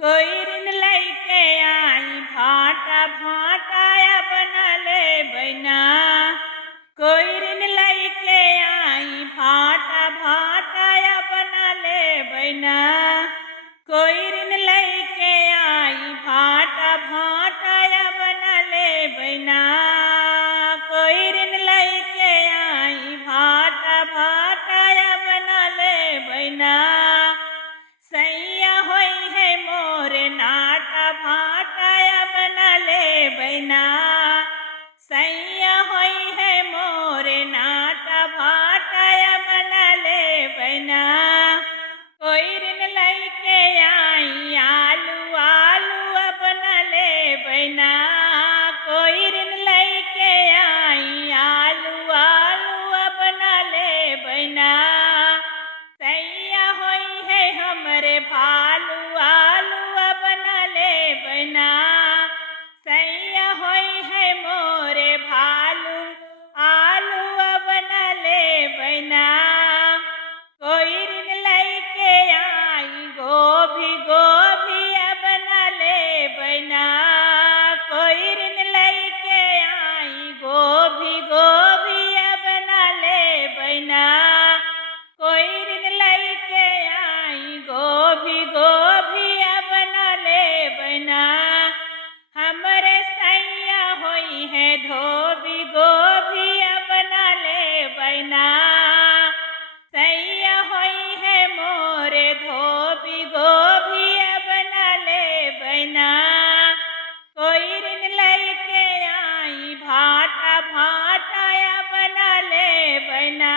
कोई ऋण लैके आई भाटा भाटाया बना ले बैना। कोई ऋण लैके आई भाटा भाटाया बना ले बैना। कोई ऋण लैके आई भाटा भाटाया बना ले बैना। कोई ऋण लैके आई भाटा भाटाया बना ले बैना। सैया होई है मोरे नाटा भाटाया बना ले बैना। सैया होई है मोरे नाटा भाटाया बना ले बैना। कोई ऋण लैके आई आलू आलू बना ले बैना। कोई ऋण लैके आई आलू आलू बना ले बैना। सैया होई है हमरे भालू आलू बना ले बैना। सैया होई है मोरे भालू आलू बना ले बैना। कोई ऋण लैके आई गोभी गोभी बना ले बैना। कोई ऋण लैके आई गोभी गोभी बना ले बैना। कोई ऋण लैके आई गोभी गोभी बना ले बैना। हमरे सैया होई है धोबी गोभी बना ले बैना। सैया होई है मोरे धोबी गोभी बना ले बैना। कोई ऋण लैके आई भाटा भाटाया बना ले बैना।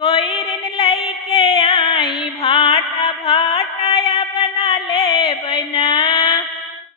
कोई ऋण लैके आई भाटा भाटाया बना ले बैना।